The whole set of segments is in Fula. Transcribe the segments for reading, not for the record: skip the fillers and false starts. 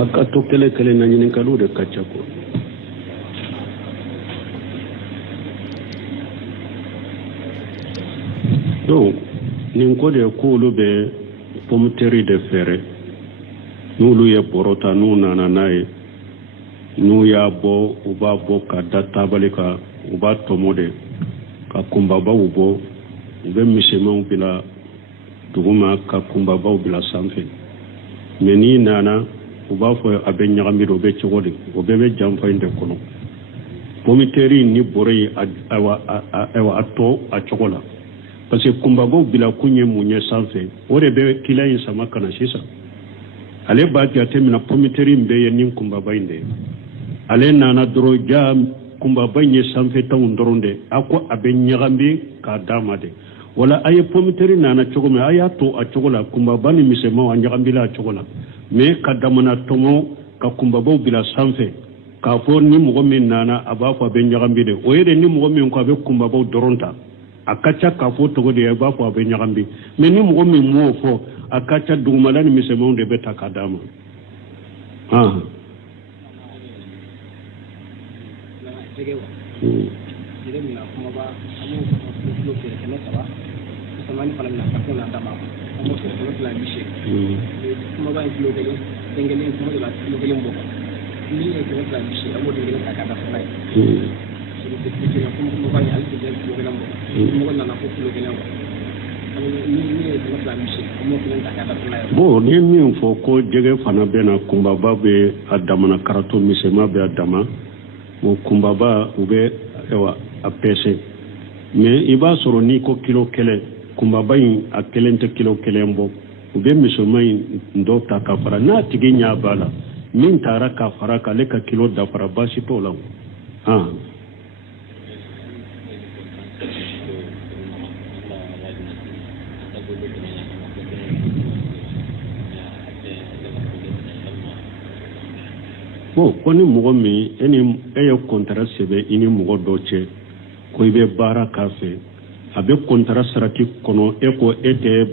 aka to kele kele na nyinin kalu de kachako donc nin ko de ko lu be pomteri de fere nulu ye borota nu nana naye nu ya bo uba bo ka data balika uba tomode ka kumbaba ubo ube misheman bila duguma ka kumbaba bila sanfe meni nana uba fo abe nyagamiro be chogodi obe be jamfa inde kono pomiteri ni bore awa ato a chogola parce que kumbaba bila kunye munye sanfe ore be kila yin sama kana shisa ale ba ti atemina pomiteri mbe yin kumbaba inde ale nana doro jam kumbaba nye sanfe ta undoronde ako abe nyagambi ka damade wala aye pomiteri nana chogome aya to a chogola kumbaba ni misema wa nyagambi la chogola me kadamana tomo ka kumbaba bila sanfe ka fo ni mugo min nana aba fo be nyagambi de o yede ni mugo min ko be kumbaba doronta akacha ka fo to de aba fo be nyagambi me ni mugo min mo fo akacha dugumala ni misema de beta kadama samani fana na kakuna dama mo so ko la biche mo ba kilo kele dengele mo la kilo kele mbo ni e ko la biche amo dengele ka ka fay so de biche na ko ba ya alti de kilo kele mbo mo na na ko kilo kele mbo ni e ko la biche amo ko ka ka fay bo ni mi fo ko jege fana bena kumbaba be adama na karato misema be adama mo kumbaba ube ewa apese mais iba soro ni ko kilo kele kumbaba yin a kelente kilo kelembo ube misomai ndo ta kafara na tigi nya bala min tara kafara ka leka kilo da fara basi to lawo bo koni mugo mi eni eyo kontara sebe ini mugo doche ko ibe bara kafe abe kontara sarati kono eko ete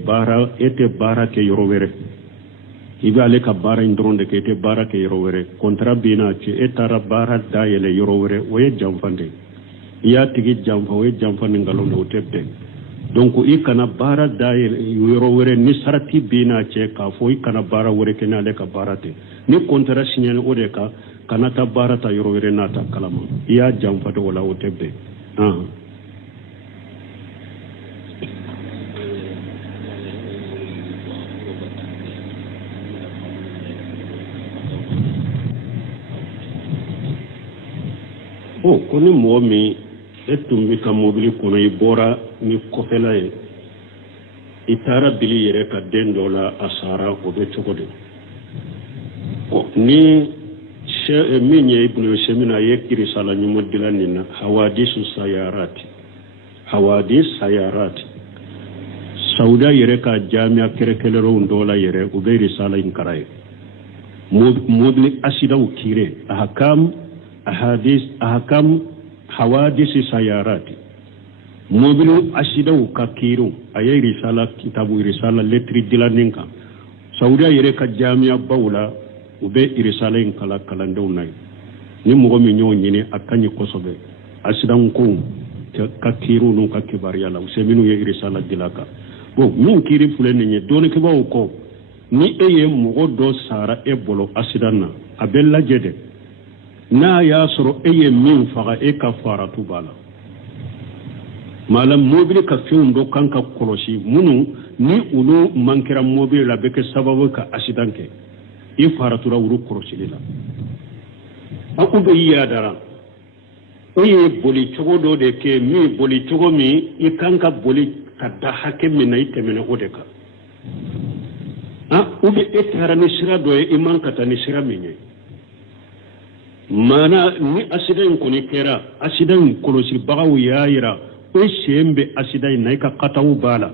bara ke yorowere ibe ale ka bara indronde ke ete bara ke yorowere kontara bina che etara bara dayele yorowere oye jamfande iya tigi jamfa oye jamfande ngalonde otebbe donc ikana bara dayele yorowere ni sarati bina che ka fo ikana bara wore ke na ale ka barate ni kontara signal ode ka kanata bara ta yorowere nata kalama iya jamfade wala otebbe koni mo mi etumbi ka mobili kono ibora ni kofela ye itara bili yere ka dendola asara obe chokode ni minye ibnu shemina yekiri sala nyumo dilanina hawadisu sayarati sauda yere ka jamia kerekelero ndola yere ube risala inkaraye mobili asida ukire ahakam hawadisi sayarati mobilu asidaw kakiru ayay risala kitabu risala letri dilaninka saudiya yere ka jamia bawla ube risala in kala kalandaw nay ni mogo mi ñoo ñini akani kosobe asidan ko kakiru no ka kibariya la useminu ye risala dilaka bo min kiri fuleni ñe doni ke bawo ko ni eye mogo do sara e bolo asidanna abella jede na ya soro eye min faga e ka faratu bala malam mobile ka fiundo kanka kolosi munu ni ulu mankira mobile la beke sababu ka asidanke e faratu ra uru kolosi la akube yadara eye boli chogodo de ke mi boli chogomi e kanka boli kada hake mina itemene odeka ube etara ni sira do e mankata ni sira minye mana ni asidan koni kera asidan kolosi bagaw yaira o shembe asidan naika qataw bala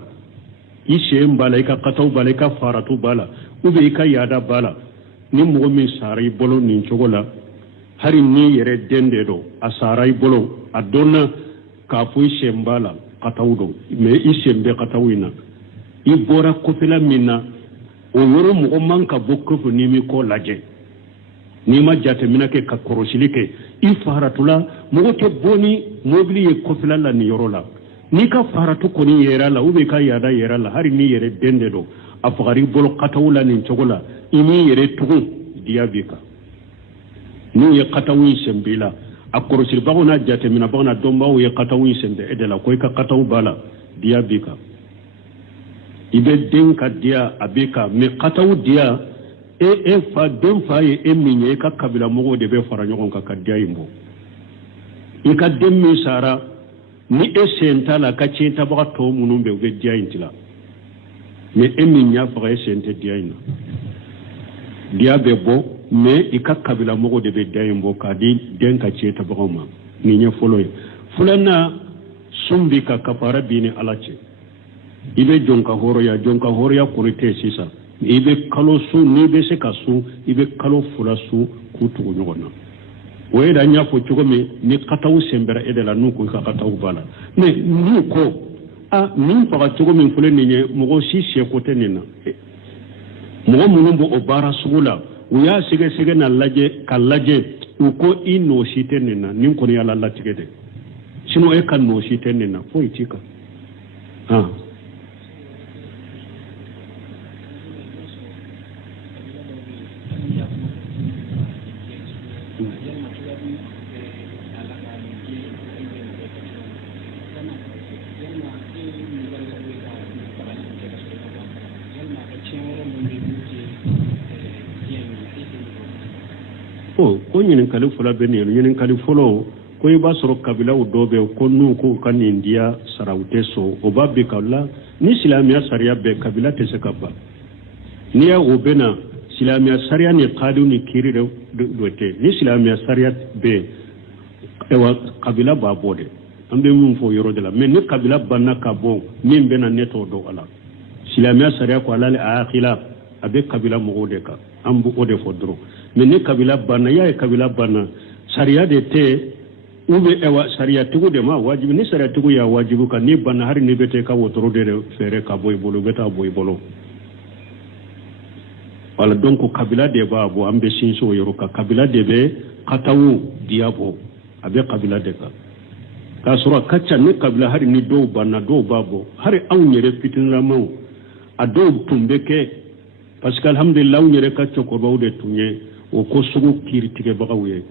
i shemba laika qataw bala ka faratu bala ube ka yada bala ni mo min sarai bolo ni chogola hari ni yere dende do asarai bolo adonna ka fu shembala qataw do me i shembe qatawina i bora ko fela minna o woro mo manka bokko ni mi ko laje ni ma jate mina ke ka korosili ke I faratula mogo te boni mobili ye kofila la ni yoro la ni ka faratu koni yera la ube ka yada yera la hari ni yere dende do afagari bolo katawula ni chogola ini yere tugu diabika ni ye katawi sembila akorosil bagona jate mina bagona domba ye katawi sembe edela ko ka kataw bala diabika ibe denka dia abika me kataw dia e fa den fa ye eminye ka kabila mogo de be fara nyogon ka dia imbo ika demmi sara ni esenta la ka chenta ba to munumbe be dia intila me eminya fa esente dia ina dia be bo me ika kabila mogo de be dia imbo ka di den ka cheta ba ma ni nye foloy fulana sumbi ka kapara bini alache ibe jonka horo ya kurite sisa ibe kalo su ni be se kasu ibe kalo fula su kutu nyogona we da nya fo chugo me ni katawu sembera edela nuko ka katawu bala me nuko a min fa chugo min fule ni nye mogo si she kote nina mogo munumbo obara sugula uya sige na laje kalaje uko ino shite nina nin ko ni ala la tigede sino e kan no shite nina fo itika ko ñinin kali fula be ne ñinin kali folo ko i ba soro kabila u dobe ko nu ko kan india sarawte so o ba be kala ni silamiya sariya be kabila te se kabba ni ya o bena silamiya sariya ni qadu ni kiri do te ni silamiya sariya be ewa kabila ba bode ambe mun fo yoro de la mais ni kabila banna ka bon min bena neto do ala silamiya sariya ko ala akhila abe kabila mo de ka ambu o de fodro mais ni kabila banna ya kabila banna sariya de te ube ewa sariya tugu de ma wajibi ni sariya tugu ya wajibu ka ni banna hari ni bete ka wotoro de fere ka boy bolo beta boy bolo wala donc kabila de ba bo ambe sinso yoro ka kabila de be katawu diabo abe kabila de ka sura kacha ni kabila hari ni do banna do babo hari awu nyere fitin ramaw ado tumbeke parce que alhamdulillah nyere ka choko bawde tunye o ko sugu kiritige bagawye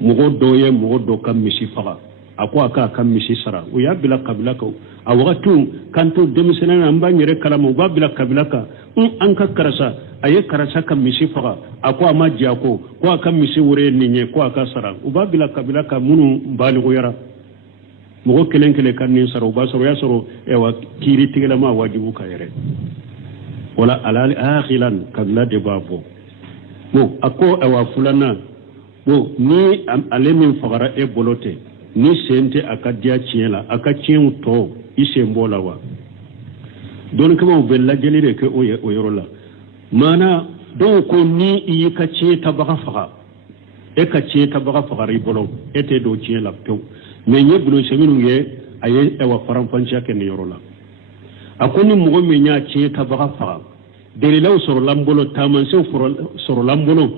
mugo doye mugo do kam misi faga ako aka kam misi sara o ya bila kabila ko a wakatu kanto demisena na mba nyere kala mo ba bila kabila ka an ka karasa aye karasa kam misi faga ako ama jako ko aka misi wure ninye ko aka sara o ba bila kabila ka munu mbali ko yara mugo kelen kan ni sara o ba sara ya sara e wa kiritige la ma wajibu ka yere wala alal akhilan kabila de babo bo ako awa fulana bo ni alemin fagara e bolote ni sente akadia chiela akachien to isembola wa don kama bella jelire ke o yorola mana do ko ni yi kachi tabaga faga e kachi tabaga faga ri bolo ete do chiela to me nyebulo seminu ye aye e wa farampancha ke ni yorola akoni mo me nya chi tabaga faga dere law soro lambolo taman se soro lambolo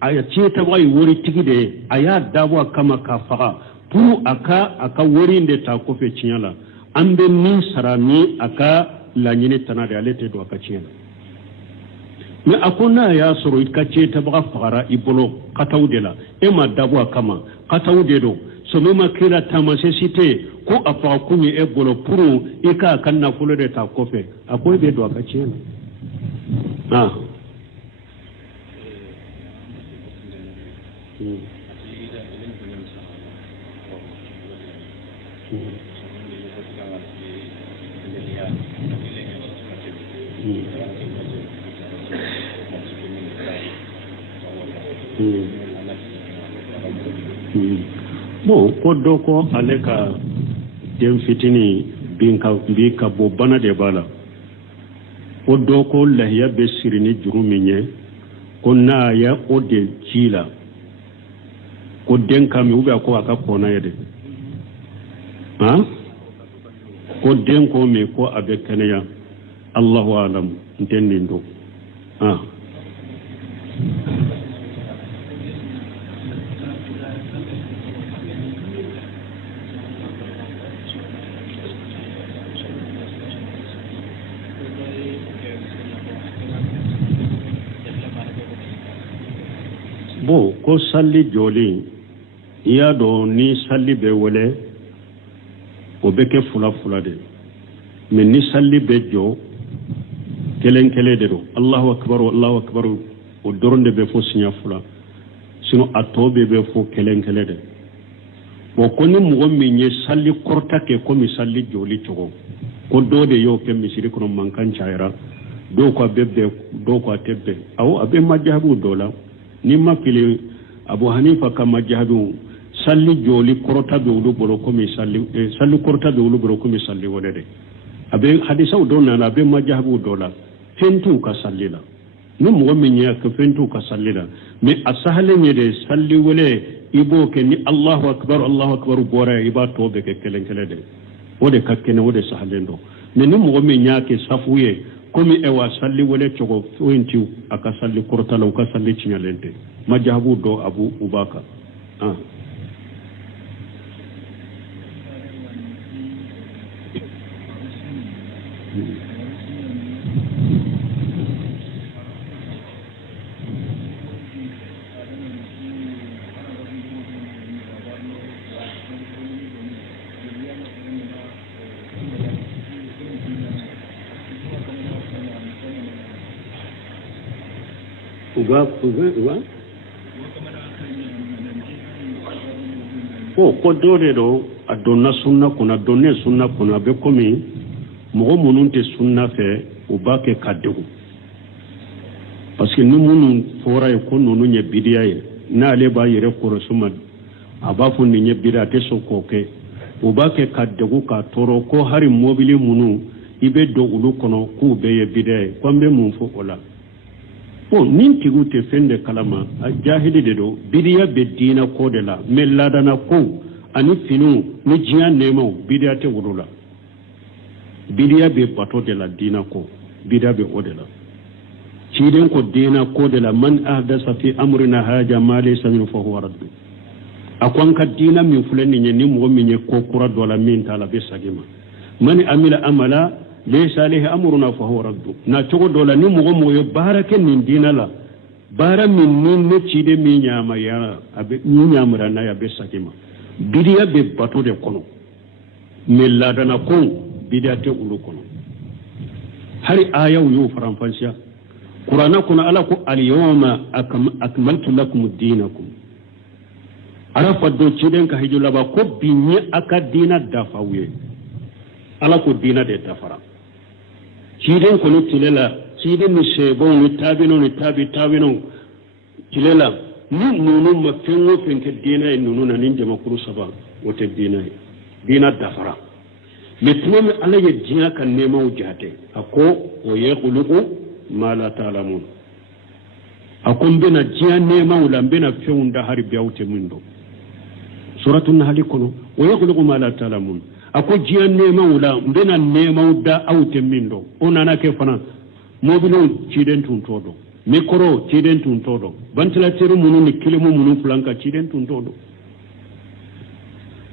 aya tieta way wori tigide aya dawa kama ka faga pour aka wori nde ta ko fe chiala ambe ni sarani aka la nyine tanade alete do aka chiala me akona ya soro ikache tabaga fagara ibolo katawdela e ma dawa kama katawdedo so no makira tamase site ko afa kunye e bolo pour ika kanna fulo de ta ko fe akoy be do aka chiala bon ko do ko aleka dem fitini binka bo bana de bala o do ko lahiya be sirini juruminye ko na ya o de jila ko den kam ube ko aka kona yede ko den ko me ko abe kanaya Allahu alam ntennindo Bon, ko salli joli iya do ni salli be wele o be ke fula de mais ni salli be jo kelen de do Allahu akbar o doronde be fo sinya fula sino atobe be fo kelen de bo ko ni mo min ye salli korta ke ko mi salli joli togo ko do de yo ke misiri kono mankan chaira do ko bebbe do ko tebbe aw abe majhabu dola ni makili Abu Hanifa kama majhabu salli joli korta be wulu boro ko mi salli korta be wulu boro ko mi salli wodede abe hadisa do na abe majhabu dola fentu ka sallila no mo min ya ka fentu ka sallila mais asahale ne de salli wole ibo ke ni Allahu akbar bora iba to be ke kelen de wode kakkene wode sahalendo mais ni mo min ya ke safuye komi ewa salli wole chogo fointiu aka salli kortala ka salli cinyalente majhabu do Abu Ubaka ko dole do adonna sunna kuna donne sunna kuna be komi mo mununte sunna fe o bake kadegu parce que ni munun fora e ko nonu nye bidiya ye na le ba yere ko suma aba fu ni nye bidiya te so ko ke o bake kadegu ka toro ko hari mobili munu ibe do ulu kono ku be ye bidiya ko be mun fo ola bon nin tigu te fende kalama a jahili de do bidiya be dina ko de la melladana ko ani finu ni jiya nemo bidiya te wurula bidiya be bato de la dina ko bidiya be o de la ciden ko dina ko de la man ahdasa fi amrina haja ma laysa min fa huwa radd akon ka dina min fulani ni mo min ko kura dola min tala be sagima man amila amala laysa alayhi amruna fa huwa radd na togo dola ni mo yo barake min dina la bara min ne cide min nyama ya abe ni nyamra na ya be sagima bidiya be bato de kono melladana ko bidiya te ulu kono hari ayaw yo faranfansiya qur'ana kuna ala ko al yawma akmaltu lakum dinakum arafa do ciden ka hijula ba ko binye aka dina dafawiye ala ko dina de dafara ciden ko tilela ciden ni sebon ni tabino tilela ni nunu ma fengo fenke dina e nunu na ninja makuru saba wote dina dafara metnome ala ye dina kan nema ujate ako o yakhluqu ma la ta'lamun akon bena dina nema wala bena feunda hari biawte mundo suratul nahl kono o yakhluqu ma la ta'lamun ako dina nema wala bena nema da awte mindo onana ke fana mobilo ciden tun todo mikro ciden tun todo ventilateur munu ni kilimo munu flanka ciden tun todo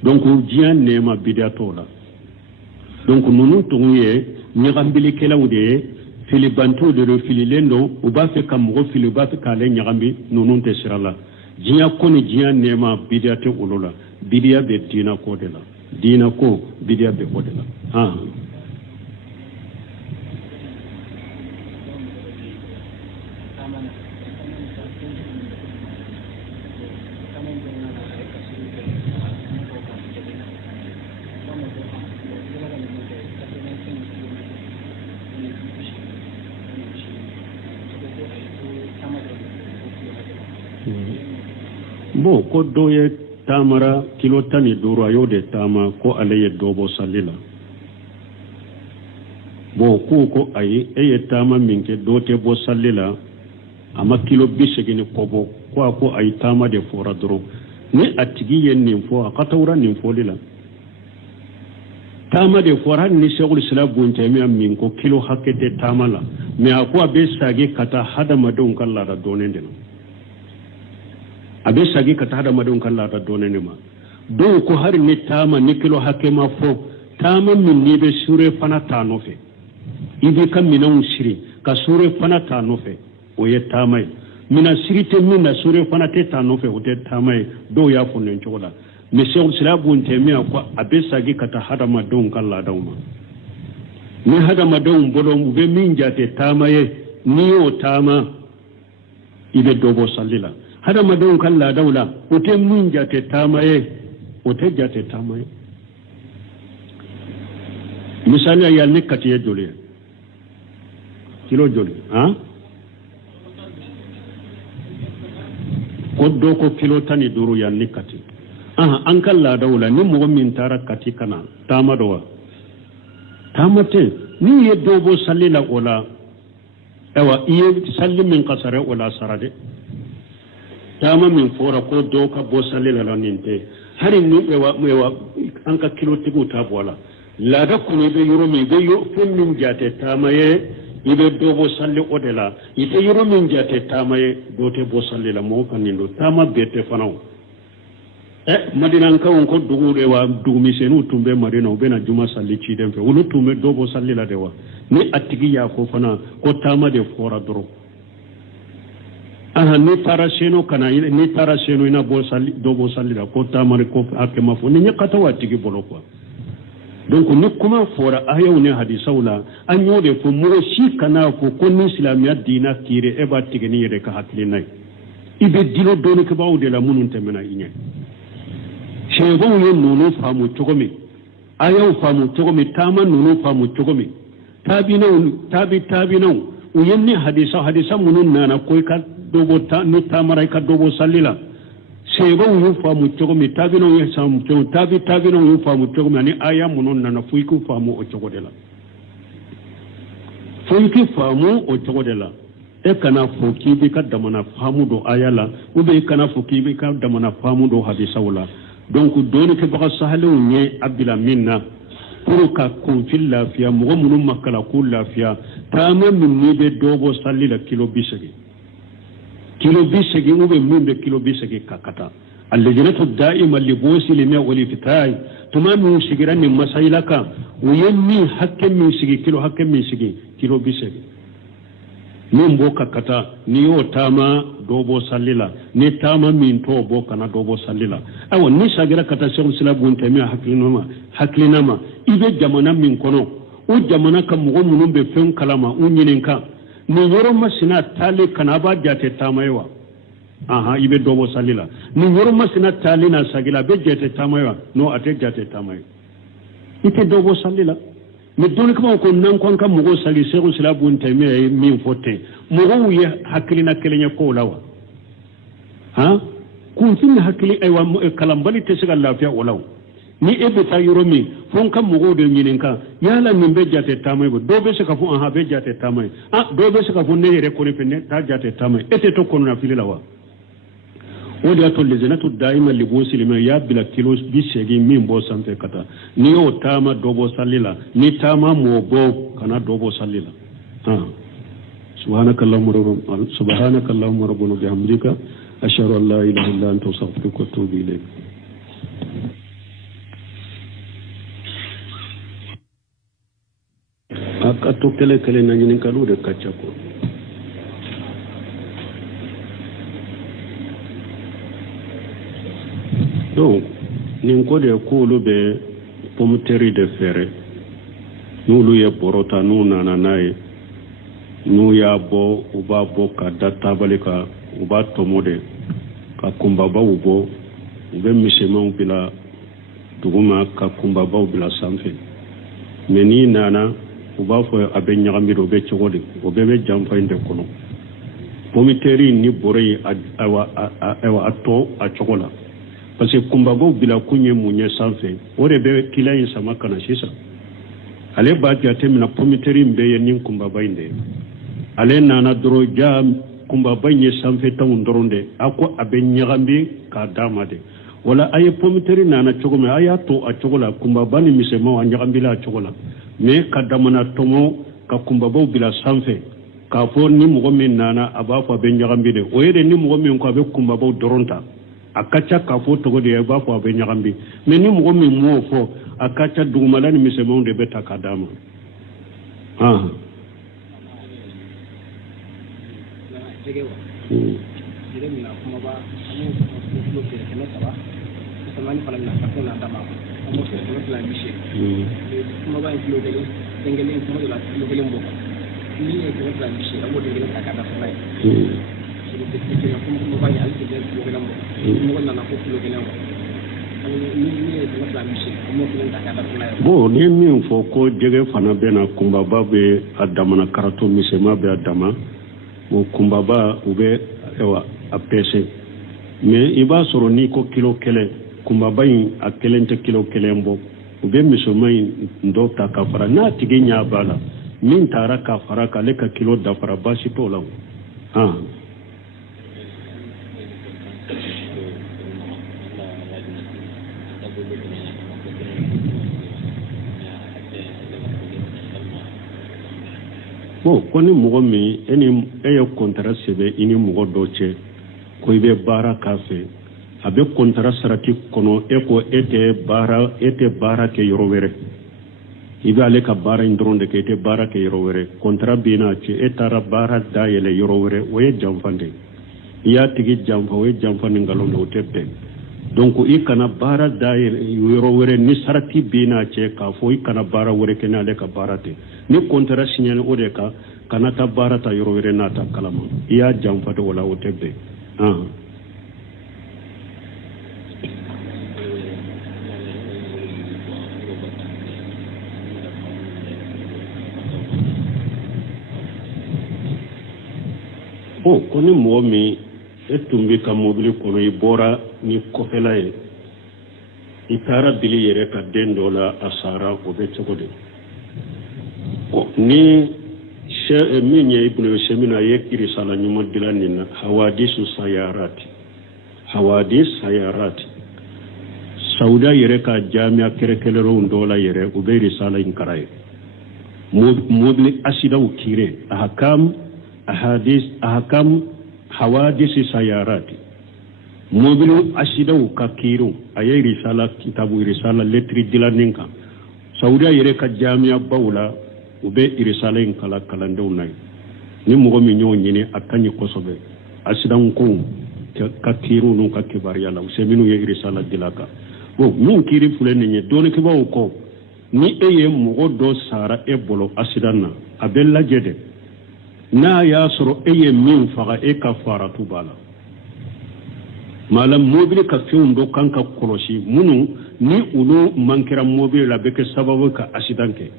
donc jian nema bidato la donc nunu tunye nyagambili kelawde fili bantu de fili lendo o ba fe kam go fili ba fe kale nyagambi nunu te sirala jiya ko ni jian nema bidate ulola bidia be dina ko de la dina ko bidia be ko de la bo ko doye tamara kilo tani duro ayode tama ko alaye dobo salila bo ko ayi eye tama minke dote bo salila ama kilo bisegini kobo ko ayi tama de fora duro ni atigi yenni fo akatawra ni fo lila tama de fora ni shaykhul islam bunte mi min ko kilo hakete tama la me akwa be sage kata hada madon kala da donende abe sagi ka tada madon kala ta donene ma do ko har ni tama ni kilo hakema fo tama min ni be sure fana ta nofe ibi kam minan shiri ka sure fana ta nofe o ye tama mina sirite min na sore fana te ta no fe o te tamay do ya fonnen chola mais c'est cela bon temi ko abe sagi kata hadama don kala dawma ni hadama don bolom be min jate tamaye ni o tama ibe dobo sallila hadama don kala dawla o te min jate tamaye o te jate tamaye misali ya ne katiye joli kilo joli ha ko do ko kilo tani duru ya ne kati an kalla dawla ni mo min tara kati kana tama dowa tamate ni ye dobo sallila wala ewa iye salli min qasare wala sarade tama min fora ko do ka bo sallila la ninte hari ni ewa an ka kilo tigu ta wala la da ko ne be yoro mi be yo fun min jate tamaye ibe dobo salli odela ite yoro min jate tamaye dote bo sallila mo kanindo tama bete fanaw madina kan ko dugure wa dugumi senu tumbe madina ubena juma salli ci dem fe wulu tumbe dobo salli la dewa ni atigi ya ko fana ko tama de fora doro ni tara seno kana ni tara seno ina bo salli dobo salli la ko tama ko akema fo ni nyakata wa tigi bolo quoi donc ni kuma fora ayaw ne hadisawla an yode fo mo shi kana fo ko ni islamiya dina kire e ba tigi ni yede ka hakli nay ibe dilo doni ke bawde la munun temena inye shebon yin nono famu cogomi ayaw famu cogomi tama nono famu cogomi tabi nan uyen ni hadisa munun nana koy ka dobo ta ni tamara ka dobo sallila shebon yin famu cogomi tabi nan yin samu cogomi tabi nan yin famu cogomi ani aya munun nana fuiku famu o cogodela fuiku famu o cogodela e kana foki bi ka damana famu do ayala ube kana foki bi ka damana famu do hadisawla donc doni ke baka sahalo nye abdila minna pour ka konfil lafiya mo munu makala ko lafiya tama min ni be dobo sallila kilo bisagi ube min be kilo bisagi kakata allajnatu daima li bosili me wali fitai tuma min sigira ni masailaka uyenni hakke min sigi kilo bisagi min bo kakata ni yo tama dobo sallila ni tama min to bo kana dobo sallila awa ni sagira kata shekul sila bunte mi haklinama ibe jamana min kono o jamana ka mugo munun be fen kalama unyininka ni yoro masina tali kana ba jate tamayewa ibe dobo sallila ni yoro masina tali na sagila be jate tamayewa no ate jate tamaye ite dobo sallila mais doni kama ko nan kon kam mugo sali shekul sila bunte mi min fotte mugo ye haklina kelenya ko lawa kun fin hakili aywa kalambali te siga lafiya walaw ni ebe ta yoro mi fon kam mugo de nyininka yala min be jate tamay bo do be sika fu be jate tamay do be sika fu ne yere ko ne fenne ta jate tamay ete to kono na fili lawa wodi atol lezenatu daima li bosili me ya bila kilo bisegi min bo sanfe kata ni o tama dobo sallila ni tama mo bo kana dobo sallila subhanakallahumma rabbana bihamdika ashhadu an la ilaha illa anta astaghfiruka wa atubu ilayk akato kele na nyinin kalu de kachako donc nin ko de kulu be pomteri de fere nulu ye borota nu nana naye nu ya bo uba bo ka data balika uba tomode ka kumba ba ubo ube misema bila duguma ka kumba ba bila sanfe meni nana uba fo abe nyagamido be chogode obe be jamfa inde kono pomteri ni borei awa ato a chogola parce que kumba ba bila kunye munye sanfe ore be kila yin sama kana shisa ale ba jate mina pomteri mbe nin kumba ba inde ale nana doro jam kumba banye sanfe tawun doronde ako abe nyagambi ka damade wala aye pomteri nana chogome aya to a chogola kumba bani misema wa nyagambi la chogola me kadamana tomo ka kumba bo bila sanfe ka fo ni mugo min nana aba fo be nyagambi de o yede ni mugo min ko abe kumba bo doronta akacha ka fo to de aba fo abe nyagambi me ni mugo min mo fo akacha dugumala ni misema de beta kadama jege wa jere mina kuma ba amu kilo fere kene saba sama ni fana na kato na dama amu fere kene fila bishe kuma ba kilo kele dengele kuma de la kilo kele mboko ni ne kene fila bishe amu dengele takada fila kuma ba ya alke kilo kele mboko kuma na ko kilo kele mboko bon ni min fɔ ko jɛgɛ fana bɛna kunbaba bɛ a damana karato misɛnma bɛ a dama o kunbaba u bɛ a pɛsɛ mais i b'a sɔrɔ n'i ko kilo kɛlɛ kunbaba in a kelen tɛ kilo kelen bɔ u bɛ misɛnma in dɔw ta ka fara n'a tigi ɲɛ b'a la min taara ka fara k'ale ka kilo dafara baasi t'o la bon ko ni mɔgɔ min e ye contrat sɛbɛn i ni mɔgɔ dɔ cɛ ko i bɛ baara k'a fɛ a bɛ contrat sarati kɔnɔ e ko e tɛ baara kɛ yɔrɔ wɛrɛ i bɛ ale ka baara in dɔrɔn de kɛ i tɛ baara kɛ yɔrɔ wɛrɛ contrat bɛ n'a cɛ e taara baara dayɛlɛ yɔrɔ wɛrɛ o ye janfa de i y'a tigi janfa o ye janfa ni nkalon de o tɛ bɛn donc i kana baara dayɛlɛ yɔrɔ wɛrɛ ni sarati bɛ n'a cɛ k'a fɔ i kana baara wɛrɛ kɛ n'ale ka baara tɛ ni contrat signé o de kan kana ta baara ta yɔrɔ wɛrɛ n'a ta kalama i y'a janfa de o la o tɛ bɛn bon ko ni mɔgɔ min e tun bɛ ka mobili kɔnɔ i bɔra ni kɔfɛla ye i taara bili yɛrɛ ka den dɔ la a sara o bɛ cogo di ni min ye ibnu Usaymin a ye risala ɲuman dila nin na hawadisu sayarati sauda yɛrɛ ka jamiya kɛrɛkɛrɛnw dɔ la yɛrɛ u bɛ risala in kara ye mobili asidaw kire ahkam hawadisi sayarati mobili asidaw ka kiiru a ye kitabu risala lettre dilanin kan sauda yɛrɛ ka jamiya baw la u bɛ risala in kalandenw na ni mɔgɔ min y'o ɲini a ka ɲi kosɛbɛ asidan ko ka kiiru n'u ka kibariya la Usaymin ye risala dila kan bon min kiiri filɛ nin ye dɔɔnikibaw kɔ ni e ye mɔgɔ dɔ sara e bolo asidan na a bɛ lajɛ dɛ n'a y'a sɔrɔ e ye min faga e ka faratu b'a la maala mobili ka fɛnw dɔ kan ka kɔlɔsi minnu ni olu man kɛra mobili la a bɛ kɛ sababu ka asidan kɛ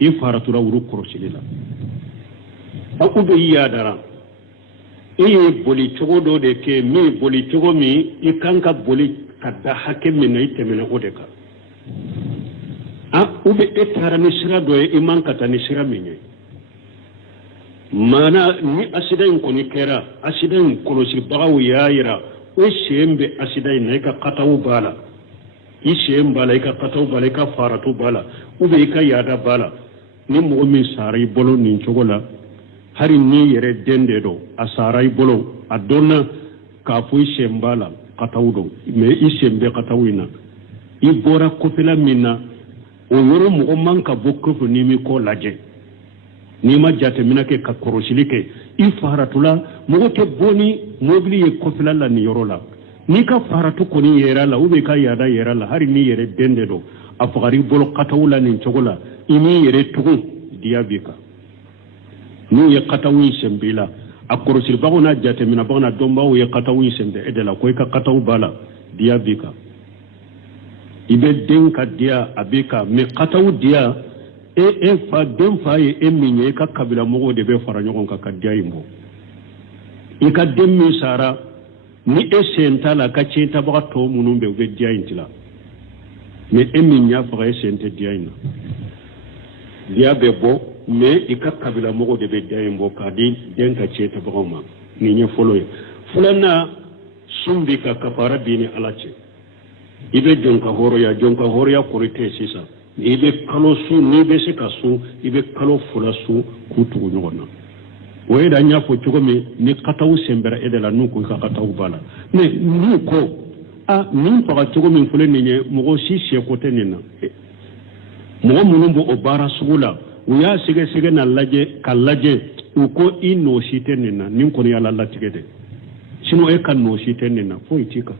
i faratura olu kɔlɔsili la aw bɛ yaadara e ye boli cogo dɔ de kɛ min boli cogo min i kan ka boli ka da hakɛ min na i tɛmɛna o de kan ou bien e taara ni sira dɔ ye i man ka taa ni sira min ye maana ni asida in kɔni kɛra asida in kɔlɔsibagaw y'a yira o sen bɛ asida in na i ka kataw b'a la i sen b'a la i ka kataw b'a la i ka faratu b'a la ou bien i ka yaada b'a la ni mɔgɔ min sara i bolo nin cogo la hari ni yɛrɛ den de don a sara i bolo a dɔnna k'a fɔ i sen b'a la kataw don mais i sen bɛ kataw in na i bɔra kɔfɛla min na o yɔrɔ mɔgɔ man ka bɔ kɔfɛ n'i mi kɔ lajɛ n'i ma jateminɛ kɛ ka kɔrɔsili kɛ i faratula mɔgɔ tɛ bɔ ni mobili ye kɔfɛla la nin yɔrɔ la n'i ka faratu kɔni yɛrɛ la ou bien ka yaada yɛrɛ la hari n'i yɛrɛ den de don a fagara i bolo kataw la nin cogo la i m'i yɛrɛ tugun diya b'i kan n'u ye kataw in sen b'i la a kɔrɔsilibagaw n'a jateminɛbagaw n'a dɔnbagaw ye kataw in sen bɛ e de la ko i ka kataw b'a la diya b'i kan i bɛ den ka diya a b'i kan mais kataw diya den fa ye e min ye i ka kabila mɔgɔw de bɛ fara ɲɔgɔn kan ka diya in bɔ i ka den min sara ni e sen t'a la ka tiɲɛ tabaga tɔ minnu bɛ u bɛ diya in tila mais e min y'a faga e sen tɛ diya in na diya bɛ bɔ mais i ka kabila mɔgɔw de bɛ diya in bɔ k'a di den ka tiɲɛ tabagaw ma nin ye fɔlɔ ye filanan sun b'i ka kafara b'i ni ala cɛ i bɛ jɔn ka hɔrɔnya kɔrɔ tɛ sisan i bɛ kalo sun n'i bɛ se ka sun i bɛ kalo fila sun k'u tugu ɲɔgɔn na o ye da n y'a fɔ cogo min ni kataw sɛnbɛra e de la n'u ko i ka kataw b'a la mais n'u ko nin faga cogo min filɛ nin ye mɔgɔ si sɛko tɛ nin na mɔgɔ minnu b'o baara sugu la u y'a sɛgɛsɛgɛ na lajɛ ka lajɛ u ko i nɔsi tɛ nin na nin kɔni y'ala latigɛ dɛ sinon e ka nɔsi tɛ nin na foyi t'i kan